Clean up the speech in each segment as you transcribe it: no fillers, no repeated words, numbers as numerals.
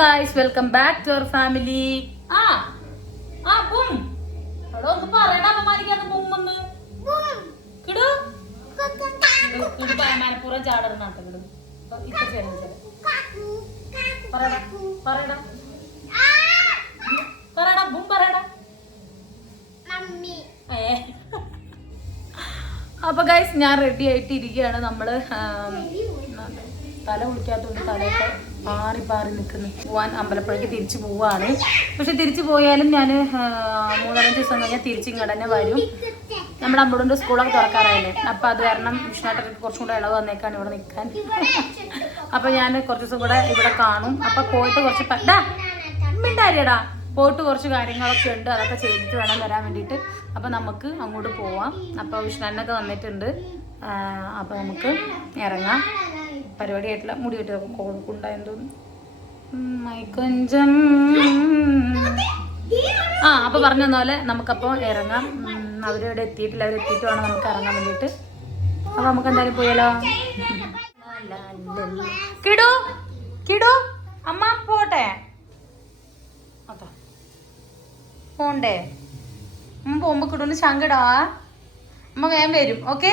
Guys, welcome back to our family. മനപ്പൂർവ്വം ചാടറിനാട്ടോ കിടും. അപ്പൊ ഗൈസ്, ഞാൻ റെഡി ആയിട്ട് ഇരിക്കുകയാണ്. നമ്മള് തല കുളിക്കാത്തതുകൊണ്ട് തലയൊക്കെ പാറി നിൽക്കുന്നു. പോവാൻ അമ്പലപ്പുഴയ്ക്ക് തിരിച്ചു പോവാണ്. പക്ഷെ തിരിച്ചു പോയാലും ഞാൻ 3-5 ദിവസം കഴിഞ്ഞാൽ തിരിച്ചിങ്ങോട്ട് തന്നെ വരും. നമ്മുടെ അമ്പലൂൻ്റെ സ്കൂളൊക്കെ തുറക്കാറായില്ലേ. അപ്പം അത് കാരണം വിഷ്ണുട്ടർക്ക് കുറച്ചും കൂടെ ഇളവ് വന്നേക്കാണ് ഇവിടെ നിൽക്കാൻ. അപ്പം ഞാൻ കുറച്ച് ദിവസം കൂടെ ഇവിടെ കാണും. അപ്പം പോയിട്ട് കുറച്ച് മിണ്ടാരിയടാ പോയിട്ട് കുറച്ച് കാര്യങ്ങളൊക്കെ ഉണ്ട്. അതൊക്കെ ചെയ്തിട്ട് വേണം വരാൻ വേണ്ടിയിട്ട്. അപ്പം നമുക്ക് അങ്ങോട്ട് പോവാം. അപ്പോൾ വിഷ്ണുട്ടനൊക്കെ വന്നിട്ടുണ്ട്. അപ്പം നമുക്ക് ഇറങ്ങാം. പരിപാടിയായിട്ടുള്ള മുടി വെട്ടൊക്കെ കോഴിക്കുണ്ടായെന്ന് തോന്നുന്നു. മൈക്കൊഞ്ചം അപ്പൊ പറഞ്ഞ പോലെ നമുക്കപ്പോൾ ഇറങ്ങാം. അവരിവിടെ എത്തിയിട്ടില്ല. അവരെത്തിയിട്ട് വേണം നമുക്ക് ഇറങ്ങാൻ വേണ്ടിയിട്ട്. അപ്പൊ നമുക്ക് എന്തായാലും പോയാലോ. കിടു കിടു അമ്മ പോട്ടെ. അതാ പോണ്ടേ. അമ്മ പോകുമ്പോ കിടൂന്ന് ശങ്കിടാ. അമ്മ വേഗം വരും. Okay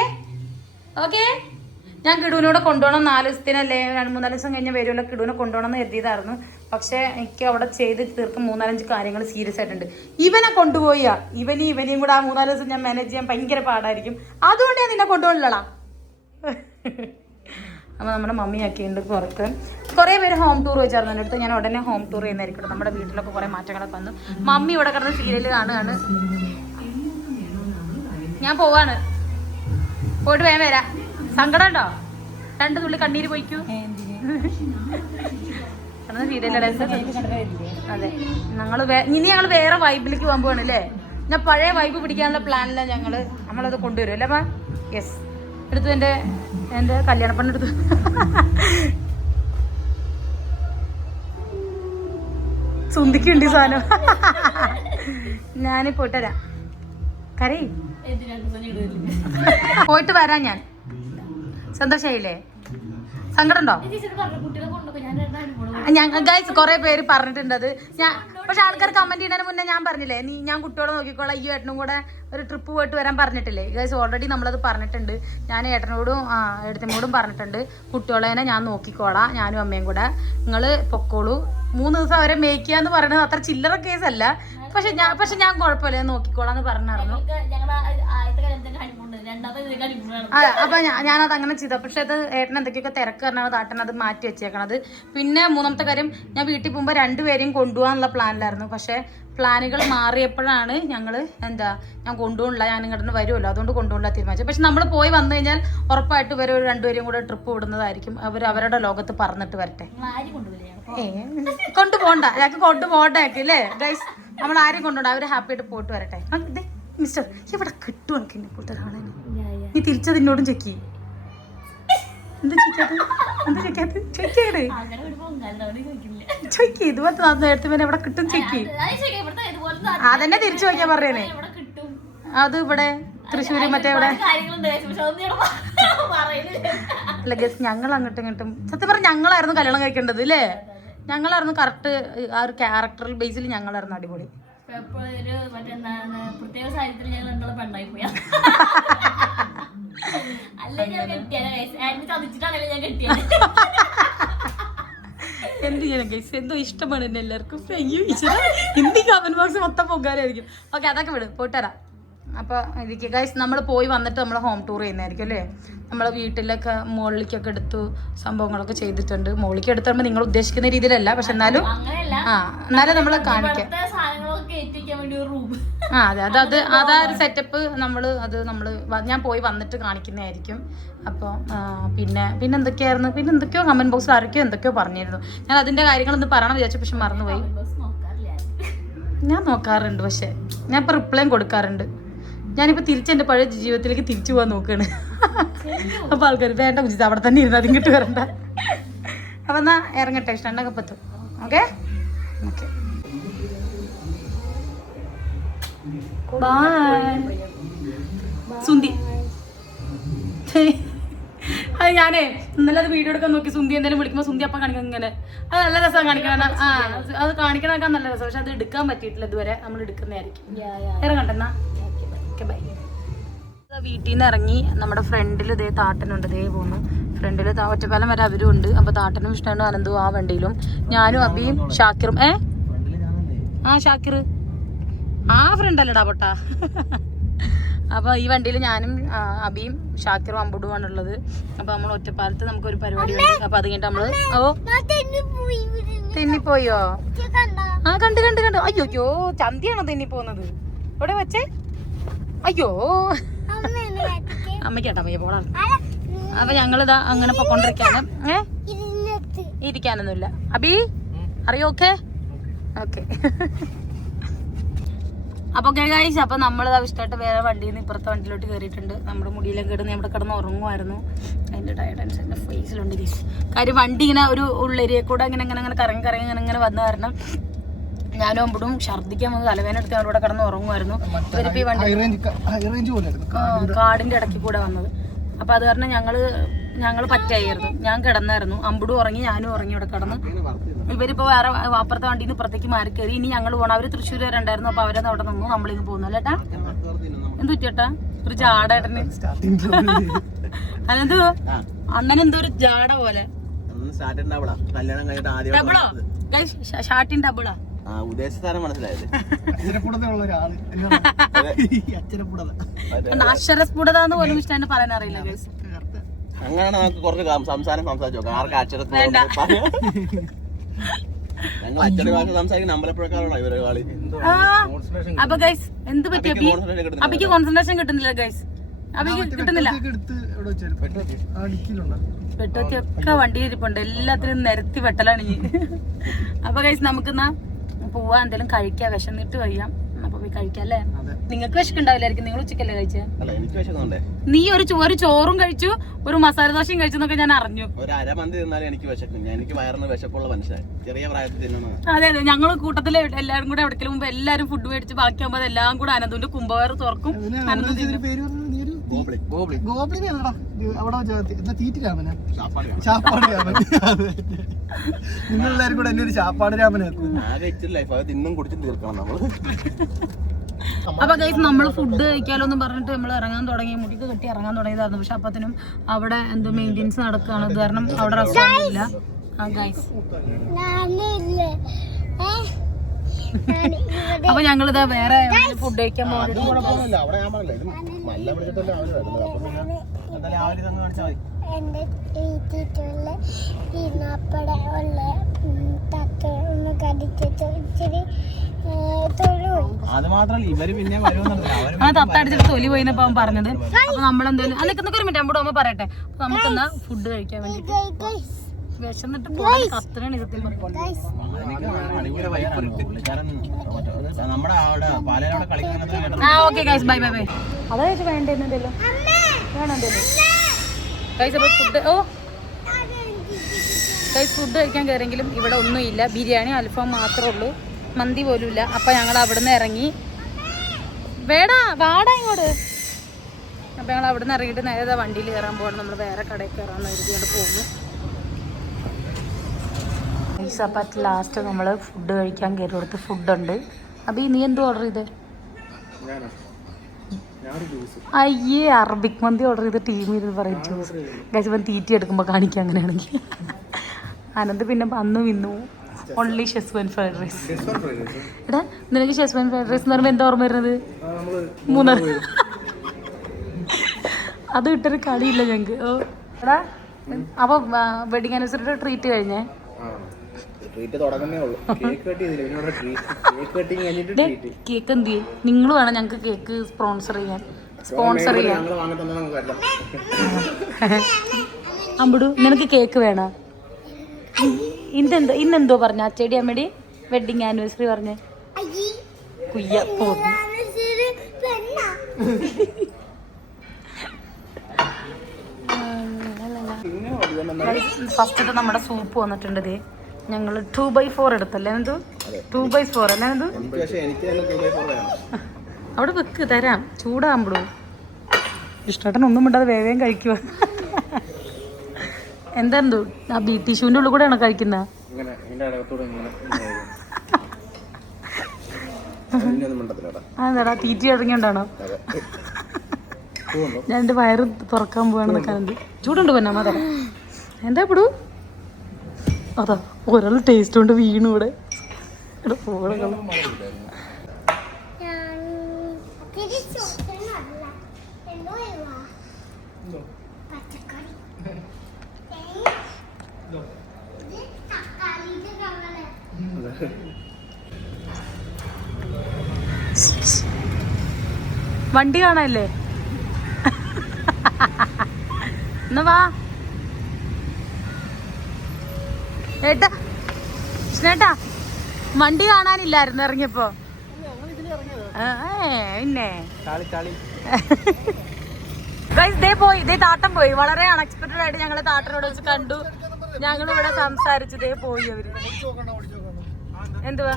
okay. ഞാൻ കിടുവിനോടെ കൊണ്ടുപോകണം. 4 ദിവസത്തിനല്ലേ 3-4 ദിവസം കഴിഞ്ഞാൽ വരുമല്ലോ. കിടുവിനെ കൊണ്ടുപോകണം എന്ന് കരുതിയതായിരുന്നു. പക്ഷെ എനിക്ക് അവിടെ ചെയ്ത് തീർക്കും 3-5 കാര്യങ്ങൾ സീരിയസ് ആയിട്ടുണ്ട്. ഇവനെ കൊണ്ടുപോയാ ഇവനെയും കൂടെ ആ 3-4 ദിവസം ഞാൻ മാനേജ് ചെയ്യാൻ ഭയങ്കര പാടായിരിക്കും. അതുകൊണ്ട് ഞാൻ നിന്നെ കൊണ്ടുപോകണില്ലടാ. അപ്പോൾ നമ്മുടെ മമ്മിയൊക്കെയുണ്ട് പുറത്ത്. കുറേ പേര് ഹോം ടൂർ വെച്ചായിരുന്നു എൻ്റെ അടുത്ത്. ഞാൻ ഉടനെ ഹോം ടൂർ ചെയ്യുന്നതായിരിക്കും. നമ്മുടെ വീട്ടിലൊക്കെ കുറേ മാറ്റങ്ങളൊക്കെ വന്നു. മമ്മി ഇവിടെ കിടന്ന് സീരിയൽ കാണുകയാണ്. ഞാൻ പോവാണ്. പോയിട്ട് വേഗം വരാം. സങ്കടം ഉണ്ടോ? 2 തുള്ളി കണ്ണീര് പോയിക്കൂ. അതെ, ഇനി ഞങ്ങൾ വേറെ വൈബിലേക്ക് പോകാൻ പോവാണ് അല്ലേ. ഞാൻ പഴയ വൈബ് പിടിക്കാനുള്ള പ്ലാനില്ല. നമ്മളത് കൊണ്ടുവരും അല്ലേ അമ്മ? യെസ്. എടുത്തു എൻ്റെ കല്യാണപ്പെണ്ണെടുത്തു. സുന്ദിക്കുണ്ട് സാധനം. ഞാൻ പോയിട്ട് വരാം. കരയും പോയിട്ട് വരാം. ഞാൻ സന്തോഷായില്ലേ? സങ്കടം ഉണ്ടോ? ഗൈസ് കുറെ പേര് പറഞ്ഞിട്ടുണ്ട് അത്. പക്ഷെ ആൾക്കാർ കമന്റ് ചെയ്യുന്നതിന് മുന്നേ ഞാൻ പറഞ്ഞില്ലേ, ഞാൻ കുട്ടികളെ നോക്കിക്കോളാം, ഈ ഏട്ടനും കൂടെ ഒരു ട്രിപ്പ് പോയിട്ട് വരാൻ പറഞ്ഞിട്ടില്ലേ ഗൈസ്. ഓൾറെഡി നമ്മളത് പറഞ്ഞിട്ടുണ്ട്. ഞാൻ ഏട്ടനോടും ഏട്ടത്തിനോടും പറഞ്ഞിട്ടുണ്ട്. കുട്ടികളെ ഞാൻ നോക്കിക്കോളാം, ഞാനും അമ്മയും കൂടെ. നിങ്ങൾ പൊക്കോളൂ. 3 ദിവസം അവരെ മേയ്ക്കാന്ന് പറയുന്നത് അത്ര ചില്ലറ കേസല്ല. പക്ഷെ ഞാൻ കുഴപ്പമില്ല, നോക്കിക്കോളാന്ന് പറഞ്ഞായിരുന്നു. അപ്പൊ ഞാനത് അങ്ങനെ ചെയ്ത. പക്ഷെ അത് ഏട്ടൻ എന്തൊക്കെയൊക്കെ തിരക്ക് പറഞ്ഞാണ് താട്ടൻ അത് മാറ്റി വെച്ചേക്കണത്. പിന്നെ 3ാമത്തെ കാര്യം, ഞാൻ വീട്ടിൽ പോകുമ്പോൾ 2 പേരെയും കൊണ്ടുപോകാനുള്ള പ്ലാനിലായിരുന്നു. പക്ഷെ പ്ലാനുകൾ മാറിയപ്പോഴാണ് ഞാൻ കൊണ്ടുപോകണില്ല, ഞാൻ ഇങ്ങോട്ട് വരുമല്ലോ, അതുകൊണ്ട് കൊണ്ടുപോകില്ല തീരുമാനിച്ചത്. പക്ഷെ നമ്മൾ പോയി വന്നു കഴിഞ്ഞാൽ ഉറപ്പായിട്ട് ഇവർ 2 പേരെയും കൂടെ ട്രിപ്പ് വിടുന്നതായിരിക്കും. അവരുടെ ലോകത്ത് പറന്നിട്ട് വരട്ടെ. കൊണ്ടുപോകണ്ട, ഞങ്ങൾക്ക് കൊണ്ടുപോകട്ടെ അല്ലേ ഗൈസ്. നമ്മൾ ആരെയും കൊണ്ടുപോകണ്ട, അവർ ഹാപ്പി ആയിട്ട് പോയിട്ട് വരട്ടെ. മിസ്റ്റർ ഇവിടെ കിട്ടും എനിക്ക് എന്നെ കൂട്ടൊരാളെ. നീ തിരിച്ചത് എന്നോടും ചെക്ക് ചെയ്യും. എന്താ ചെക്കാത്ത ചെക്കേട് ചോയ്ക്ക്. ഇതുപോലത്തെ നേരത്തെ പിന്നെ എവിടെ കിട്ടും ചെക്ക്. അതെന്നെ തിരിച്ചു വയ്ക്കാൻ പറയണേ. അത് ഇവിടെ തൃശ്ശൂര് മറ്റേ ഇവിടെ അല്ല ഗസ്. ഞങ്ങൾ അങ്ങോട്ടും ഇങ്ങോട്ടും സത്യം പറഞ്ഞാൽ ഞങ്ങളായിരുന്നു കല്യാണം കഴിക്കേണ്ടത് അല്ലേ. ഞങ്ങളായിരുന്നു കറക്റ്റ്. ആ ഒരു ക്യാരക്ടറൽ ബേസിൽ ഞങ്ങളായിരുന്നു അടിപൊളി. എന്ത് ചെയ്യണം ഗൈസ്, എന്തോ ഇഷ്ടമാണ് എന്നെ എല്ലാവർക്കും. ഹിന്ദി കമന്റ് ബോക്സ് മൊത്തം പൊങ്കാലായിരിക്കും. ഓക്കെ, അതൊക്കെ വിടും, പോയിട്ടരാ. അപ്പോൾ ഇരിക്കുക ഗൈസ്. നമ്മൾ പോയി വന്നിട്ട് നമ്മൾ ഹോം ടൂർ ചെയ്യുന്നതായിരിക്കും അല്ലേ. നമ്മൾ വീട്ടിലൊക്കെ മുകളിലേക്കൊക്കെ എടുത്തു സംഭവങ്ങളൊക്കെ ചെയ്തിട്ടുണ്ട്. മുകളിലേക്ക് എടുത്തുമ്പോൾ നിങ്ങൾ ഉദ്ദേശിക്കുന്ന രീതിയിലല്ല, പക്ഷെ എന്നാലും എന്നാലും നമ്മൾ കാണിക്കാം. അതെ, അതാ ഒരു സെറ്റപ്പ്. ഞാൻ പോയി വന്നിട്ട് കാണിക്കുന്നതായിരിക്കും. അപ്പോൾ പിന്നെ എന്തൊക്കെയോ കമന്റ് ബോക്സിൽ ആരൊക്കെയോ എന്തൊക്കെയോ പറഞ്ഞിരുന്നു. ഞാൻ അതിന്റെ കാര്യങ്ങളൊന്ന് പറയണം വിചാരിച്ചു, പക്ഷെ മറന്നുപോയി. ഞാൻ നോക്കാറുണ്ട്, പക്ഷെ ഞാൻ ഇപ്പൊ റിപ്ലൈയും കൊടുക്കാറുണ്ട്. ഞാനിപ്പോൾ എൻ്റെ പഴയ ജീവിതത്തിലേക്ക് തിരിച്ചു പോകാൻ നോക്കുകയാണ്. അപ്പോൾ ആൾക്കാർ വേണ്ട കുഞ്ഞിത് അവിടെ തന്നെ ഇരുന്ന് അതിങ്ങോട്ട് വരണ്ട. അപ്പം എന്നാൽ ഇറങ്ങട്ടെ. ഇഷ്ടണ്ടൊക്കെ പറ്റും. Okay okay bye Sundi. അത് ഞാനേ ഇന്നലെ അത് വീഡിയോ എടുക്കാൻ നോക്കി സുന്ദി എന്തെങ്കിലും വിളിക്കുമ്പോൾ സുന്ദി അപ്പം കാണിക്കും ഇങ്ങനെ. അത് നല്ല രസമാണ് കാണിക്കണം. അത് കാണിക്കണൊക്കെ നല്ല രസം. പക്ഷെ അത് എടുക്കാൻ പറ്റിയിട്ടില്ല ഇതുവരെ. നമ്മൾ എടുക്കുന്നതായിരിക്കും. ഇറങ്ങണ്ടെന്നാ ഓക്കെ ബൈ. വീട്ടിൽ നിന്ന് ഇറങ്ങി നമ്മുടെ ഫ്രണ്ടിൽ ഇതേ താട്ടനുണ്ട്. ഇതേ പോകുന്നു ഫ്രണ്ടിൽ. ഒറ്റപ്പാലം വരെ അവരും ഉണ്ട്. അപ്പൊ താട്ടനും ഇഷ്ടമാണ് അനന്തും ആ വണ്ടിയിലും. ഞാനും അബിയും ഷാക്കിറും. ഷാക്കിർ ആ ഫ്രണ്ട് അല്ലടാ പൊട്ടാ. അപ്പൊ ഈ വണ്ടിയിൽ ഞാനും അബിയും ഷാക്കിറും അമ്പുടുവാണുള്ളത്. അപ്പൊ നമ്മൾ ഒറ്റപ്പാലത്ത് നമുക്കൊരു പരിപാടി ഉണ്ട്. അപ്പൊ അത് കഴിഞ്ഞിട്ട് നമ്മള് തെന്നിപ്പോയോ? കണ്ട് കണ്ട് കണ്ട്. അയ്യോ ചന്തിയാണോ തെന്നിപ്പോന്നത്? ഇവിടെ വെച്ചേ. അയ്യോ അമ്മയ്ക്കാട്ടാ അമ്മയ്യ പോടാ. അപ്പൊ ഞങ്ങളിതാ അങ്ങനെ പൊക്കൊണ്ടിരിക്കാണ്. ഇരിക്കാനൊന്നുമില്ല. അബി അറിയോ? Okay okay. അപ്പൊ ഗൈസ്, അപ്പൊ നമ്മളിതാ ഇഷ്ടമായിട്ട് വേറെ വണ്ടിയിൽ നിന്ന് ഇപ്പുറത്തെ വണ്ടിയിലോട്ട് കയറിയിട്ടുണ്ട്. നമ്മുടെ മുടിയിലൊക്കെ ഇടുന്ന ഇവിടെ കിടന്ന് ഉറങ്ങുമായിരുന്നു. അതിന്റെ ടയർഡൻസ് എന്റെ ഫേസിലുണ്ട് ഗൈസ്. കാര്യം വണ്ടി ഇങ്ങനെ ഒരു ഉള്ളേരിയ കൂടെ ഇങ്ങനെ ഇങ്ങനെ ഇങ്ങനെ കറങ്ങി കറങ്ങി ഇങ്ങനെ ഇങ്ങനെ വന്ന കാരണം ഞാനും അമ്പടും ഛർദ്ദിക്കാൻ വന്ന് തലവേന എടുത്ത് അവിടെ കിടന്ന് ഉറങ്ങുമായിരുന്നു. ഇവരിപ്പോ ഈ വണ്ടി കാടിന്റെ ഇടയ്ക്ക് കൂടെ വന്നത്. അപ്പൊ അത് കാരണം ഞങ്ങള് പറ്റായിരുന്നു. ഞാൻ കിടന്നായിരുന്നു. അമ്പടും ഉറങ്ങി, ഞാനും ഉറങ്ങി ഇവിടെ കിടന്ന്. ഇവരിപ്പോ വേറെ അപ്പുറത്തെ വണ്ടിയിൽ നിന്ന് ഇപ്പുറത്തേക്ക് മാറി കയറി. ഇനി ഞങ്ങൾ പോകണം. അവര് തൃശ്ശൂർ വരെ ഉണ്ടായിരുന്നു. അപ്പൊ അവരത് അവിടെ നിന്നു. നമ്മളിന്ന് പോകുന്നല്ലോ ഏട്ടാ. എന്ത് പറ്റിയേട്ടാ? ഒരു ജാടേട്ടന്. അതെന്തോ അണ്ണനെന്തോ ഒരു ജാട പോലെ. ഡബിളോ ഷാർട്ടിൻ ഡബിളാ. അക്ഷരസ്ഫുടതാന്ന് പോലും ഇഷ്ടം പറയാൻ അറിയില്ല. അങ്ങനെ നമുക്ക് കുറച്ച് സംസാരം സംസാരിച്ചു നോക്കാം. ആർക്ക് അക്ഷരസ്ഫുടത? ഞങ്ങൾ അച്ചടി ഭാഷ സംസാരിക്കുന്ന അമ്പലപ്പുഴക്കാരാണോ ഇവരെ കളി? അപ്പൊ ഗൈസ് എന്ത് പറ്റി? അബിക്ക് കോൺസെൻട്രേഷൻ കിട്ടുന്നില്ല ഗൈസ്. അബിക്ക് കിട്ടുന്നില്ല. പെട്ടൊക്കെ വണ്ടി ഇരിപ്പുണ്ട്. എല്ലാത്തിനും നിരത്തി വെട്ടലാണ് ഈ. അപ്പൊ ഗൈസ് നമുക്കെന്നാ പോവാ, എന്തെങ്കിലും കഴിക്കാം. വിശന്നിട്ട് വയ്യാം. അപ്പൊ പോയി കഴിക്കാം അല്ലേ? നിങ്ങൾക്ക് വിശക്കുണ്ടാവില്ലായിരിക്കും. നിങ്ങൾ ഉച്ചക്കല്ലേ കഴിച്ചേ? നീ ഒരു ചോറും കഴിച്ചു, ഒരു മസാല ദോശയും കഴിച്ചു എന്നൊക്കെ ഞാൻ അറിഞ്ഞു. ഒരു അരമന്തി തിന്നാലും എനിക്ക് വിശക്കും. എനിക്ക് വയറിന് വിശപ്പുള്ള മനുഷ്യനായി. ചെറിയ പ്രായത്തിൽ തിന്നണം. അതെ അതെ, ഞങ്ങൾ കൂട്ടത്തില് എല്ലാരും കൂടെ എവിടേക്കും മുമ്പ് എല്ലാരും ഫുഡ് മേടിച്ച് ബാക്കിയാകുമ്പോ എല്ലാം കൂടെ അനന്തുവിന്റെ കുംഭവയർ തുറക്കും. നിങ്ങളെല്ലാരും കൂടെ എന്നെ ഒരു ചാപ്പാട് രാമനാക്കും. തിന്നും കുടിച്ചും തീർക്കണം നമ്മള്. അപ്പൊ ഗൈസ് നമ്മള് ഫുഡ് കഴിക്കാലോന്നും പറഞ്ഞിട്ട് നമ്മൾ ഇറങ്ങാൻ തുടങ്ങി. മുടിക്ക് കെട്ടി ഇറങ്ങാൻ തുടങ്ങിയതായിരുന്നു. പക്ഷെ അപ്പത്തിനും അവിടെ എന്തോ മെയിൻ്റെനൻസ് നടക്കുകയാണ്. അത് കാരണം അവിടെ റെസ്റ്റോറന്റ് ഇല്ല. അപ്പൊ ഞങ്ങളിതാ വേറെ ഫുഡ് കഴിക്കാൻ പോകണം. എൻ്റെ വീട്ടിലുള്ള ഈനാപ്പട ഉള്ള തത്തൊന്ന് കടിച്ചിട്ട് ഇച്ചിരി തത്തടിച്ചിട്ട് തൊലി പോയിന്നപ്പോ അവൻ പറഞ്ഞത്. അപ്പൊ നമ്മളെന്തായാലും നിൽക്കുന്നൊക്കെ ഒരു മിനിറ്റ് അമ്മൂടെ അമ്മ പറയട്ടെ. അപ്പൊ നമുക്കെന്നാ ഫുഡ് കഴിക്കാൻ വേണ്ടി വിശന്നിട്ട് കത്തനാണ് ഇതത്തിൽ. Okay guys, bye bye bye. അതാ ചോദിച്ചു വേണ്ടെന്നല്ലോ വേണമെന്തല്ലോ ഗൈസ്. അപ്പൊ ഫുഡ് ഗൈസ് ഫുഡ് കഴിക്കാൻ കയറിയെങ്കിലും ഇവിടെ ഒന്നുമില്ല. ബിരിയാണി അൽഫാം മാത്രമേ ഉള്ളൂ. മന്തി പോലും ഇല്ല. അപ്പം ഞങ്ങൾ അവിടെ നിന്ന് ഇറങ്ങി. വാടാ ഇങ്ങോട്ട്. അപ്പം ഞങ്ങൾ അവിടെ നിന്ന് ഇറങ്ങിയിട്ട് നേരെ വണ്ടിയിൽ കയറാൻ പോകണം. നമ്മൾ വേറെ കടയിൽ കയറാമെന്ന് എഴുതിക്കൊണ്ട് പോകുന്നു. അപ്പം അറ്റ് ലാസ്റ്റ് നമ്മൾ ഫുഡ് കഴിക്കാൻ കയറി കൊടുത്ത് ഫുഡുണ്ട്. അപ്പം നീ എന്ത് ഓർഡർ ചെയ്തേ? അയ്യേ, അറബിക് മന്തി ഓർഡർ ചെയ്ത് ടീമിൽ പറയും ജ്യൂസ്. ഗൈസ് തീറ്റി എടുക്കുമ്പോൾ കാണിക്കുക അങ്ങനെയാണെങ്കിൽ. അനന്ത് പിന്നെ അന്നും ഇന്നും ഓൺലി ഷെസ്വാൻ ഫ്രൈഡ് റൈസ്. എടാ നിനക്ക് ഷെസ്വാൻ ഫ്രൈഡ് റൈസ് എന്ന് പറയുമ്പോൾ എന്താ ഓർമ്മ വരുന്നത്? മൂന്നാർ. അത് ഇട്ടൊരു കളിയില്ല ഞങ്ങൾക്ക്. എടാ അപ്പൊ വെഡിങ് ആനിവേഴ്സറിയുടെ ട്രീറ്റ് കഴിഞ്ഞേ? കേക്ക് എന്ത് ചെയ്യും? നിങ്ങൾ വേണം ഞങ്ങൾക്ക് കേക്ക് സ്പോൺസർ ചെയ്യാൻ. അമ്പടു നിനക്ക് കേക്ക് വേണോ? ഇന്നെന്തോ പറഞ്ഞ അച്ചടി അമ്മടി വെഡിങ് ആനിവേഴ്സറി പറഞ്ഞേ? കുയ്യ പോന്നു. ഫസ്റ്റത്തെ നമ്മുടെ സൂപ്പ് വന്നിട്ടുണ്ട്. ഞങ്ങൾ 2x4 എടുത്തല്ലേ? എന്തോ 2x4 അല്ലേ? എന്തോ അവിടെ വെക്ക്, തരാം. ചൂടാകുമ്പോഴും ഇഷ്ടേട്ടൻ ഒന്നും ഇണ്ടാതെ വേഗം കഴിക്കുക. എന്തെന്തോ ആ ബി ടിഷ്യൂവിന്റെ ഉള്ളിൽ കൂടെയാണോ കഴിക്കുന്ന? ഇങ്ങനെ ഇതിന്റെ അകത്തൂടെ ഇങ്ങനെ അതെന്താടാ തീറ്റി ഇറങ്ങിയോണ്ടാണോ? ഞാൻ എൻ്റെ വയറ് തുറക്കാൻ പോവാണെന്ന് കാണുന്നത്. ചൂടുണ്ട് പിന്നെ അമ്മ തരാം. എന്താ ഇപ്പടൂ? അതാ ഒരാൾ ടേസ്റ്റ് കൊണ്ട് വീണു ഇവിടെ. വണ്ടി കാണാല്ലേ? എന്നാ വാ ഏട്ടാ. കൃഷ്ണേട്ടാ വണ്ടി കാണാനില്ലായിരുന്നു ഇറങ്ങിയപ്പോ. പിന്നെ ദേ പോയി, ദേ താട്ടം പോയി. വളരെ അൺഎക്സ്പെക്ടഡ് ആയിട്ട് ഞങ്ങള് താട്ടനോട് വെച്ച് കണ്ടു. ഞങ്ങൾ ഇവിടെ സംസാരിച്ചു, ദേ പോയി അവര്. എന്തുവാ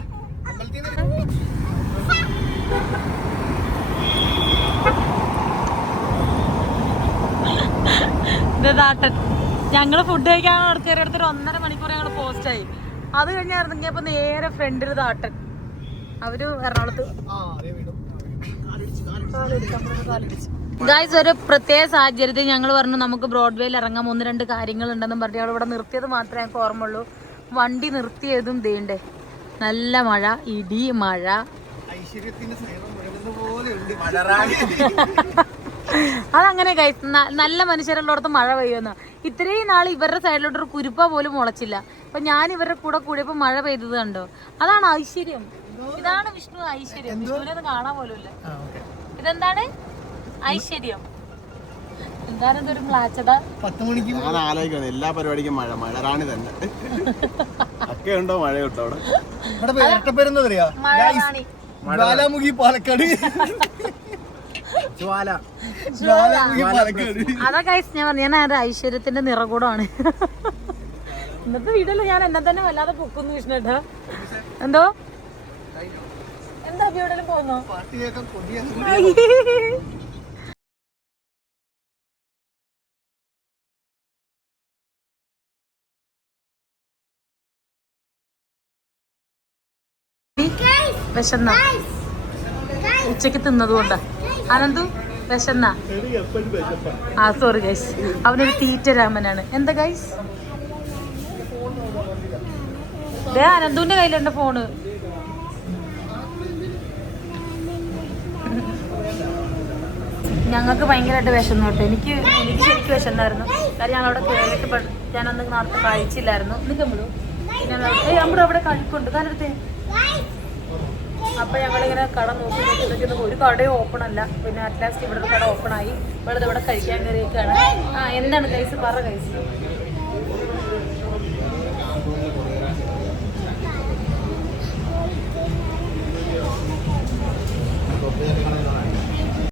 താട്ടൻ? ഞങ്ങള് ഫുഡ് കഴിക്കാൻ കയറിയെടുത്തൊരു 1.5 മണിക്കൂർ ഞങ്ങള് പോസ്റ്റായി. അത് കഴിഞ്ഞിറങ്ങിയപ്പോ നേരെ ഫ്രണ്ടില് താട്ടൻ. അവര് എറണാകുളത്ത്. ഗായ്സ്, ഒരു പ്രത്യേക സാഹചര്യത്തിൽ ഞങ്ങൾ പറഞ്ഞു നമുക്ക് ബ്രോഡ്വേയിൽ ഇറങ്ങാം, 1-2 കാര്യങ്ങളുണ്ടെന്നും പറഞ്ഞു ഞങ്ങൾ ഇവിടെ നിർത്തിയത് മാത്രമേ ഞങ്ങൾക്ക് ഓർമ്മയുള്ളൂ. വണ്ടി നിർത്തിയതും ദേണ്ടേ നല്ല മഴ, ഇടി മഴ. അതങ്ങനെ ഗൈസ്, നല്ല മനുഷ്യരുള്ളടത്ത് മഴ പെയ്യുന്ന. ഇത്രയും നാൾ ഇവരുടെ സൈഡിലോട്ടൊരു കുരുപ്പ പോലും മുളച്ചില്ല. അപ്പൊ ഞാൻ ഇവരുടെ കൂടെ കൂടിയപ്പോ മഴ പെയ്തത് കണ്ടോ? അതാണ് ഐശ്വര്യം. ഇതാണ് വിഷ്ണു ഐശ്വര്യം. വിഷ്ണുവിനെ കാണാൻ പോലും ഇല്ല. ഇതെന്താണ് ഐശ്വര്യം? എന്താണ് ഒരു ക്ലാച്ചട? 10 മണിക്ക് ഞാൻ ആലോചിക്കണം എല്ലാ പരിപാടിക്കും മഴ, മഴറാണി തന്നെ. ഒക്കെ ഉണ്ടോ മഴയുണ്ടോ അവിടെ? ഇവിടെ ഇരട്ടപ്പേരെന്താ പറയാ? ജ്വാലാമുഖി പാലക്കാട്. ജ്വാലാമുഖി പാലക്കാട്. അതാ ഗൈസ് ഞാൻ പറഞ്ഞു, ഞാൻ ഐശ്വര്യത്തിന്റെ നിറകൂടമാണ്. ഇന്നത്തെ വീഡിയോയിൽ ഞാൻ എന്നെ തന്നെ വല്ലാതെ പൊക്കുന്നു വിഷ്ണുട്ടാ. എന്തോ എന്താ എവിടെയും പോന്നോ? വിശന്ന ഉച്ചക്ക് തിന്നതുകൊണ്ടാ. അനന്തു വിശന്ന? ആ സോറി ഗൈസ്, അവനൊരു തീറ്റ രാമനാണ്. എന്താ ഗൈസ്? ദേ അനന്തുവിന്റെ കയ്യിലുണ്ട് ഫോണ്. ഞങ്ങൾക്ക് ഭയങ്കരമായിട്ട് വിശന്നു കേട്ടോ. എനിക്ക് ശരിക്കും വിശന്നായിരുന്നു. കാര്യം ഞങ്ങളവിടെ കയറിയിട്ട് ഞാനൊന്നും നേരത്തെ കഴിച്ചില്ലായിരുന്നു. നിൽക്കുമ്പോഴും നമ്മുടെ അവിടെ കഴിക്കുന്നുണ്ട് കാലത്തെ. അപ്പൊ ഞങ്ങളിങ്ങനെ കട നോക്കി ഒരു കടയും ഓപ്പൺ അല്ല. പിന്നെ അറ്റ്ലാസ്റ്റ് ഇവിടെ കട ഓപ്പൺ ആയി. ഇവിടെ ഇവിടെ കഴിക്കാൻ കയറിയൊക്കെയാണ്. എന്താണ് കൈസ്? പറ കൈസ്.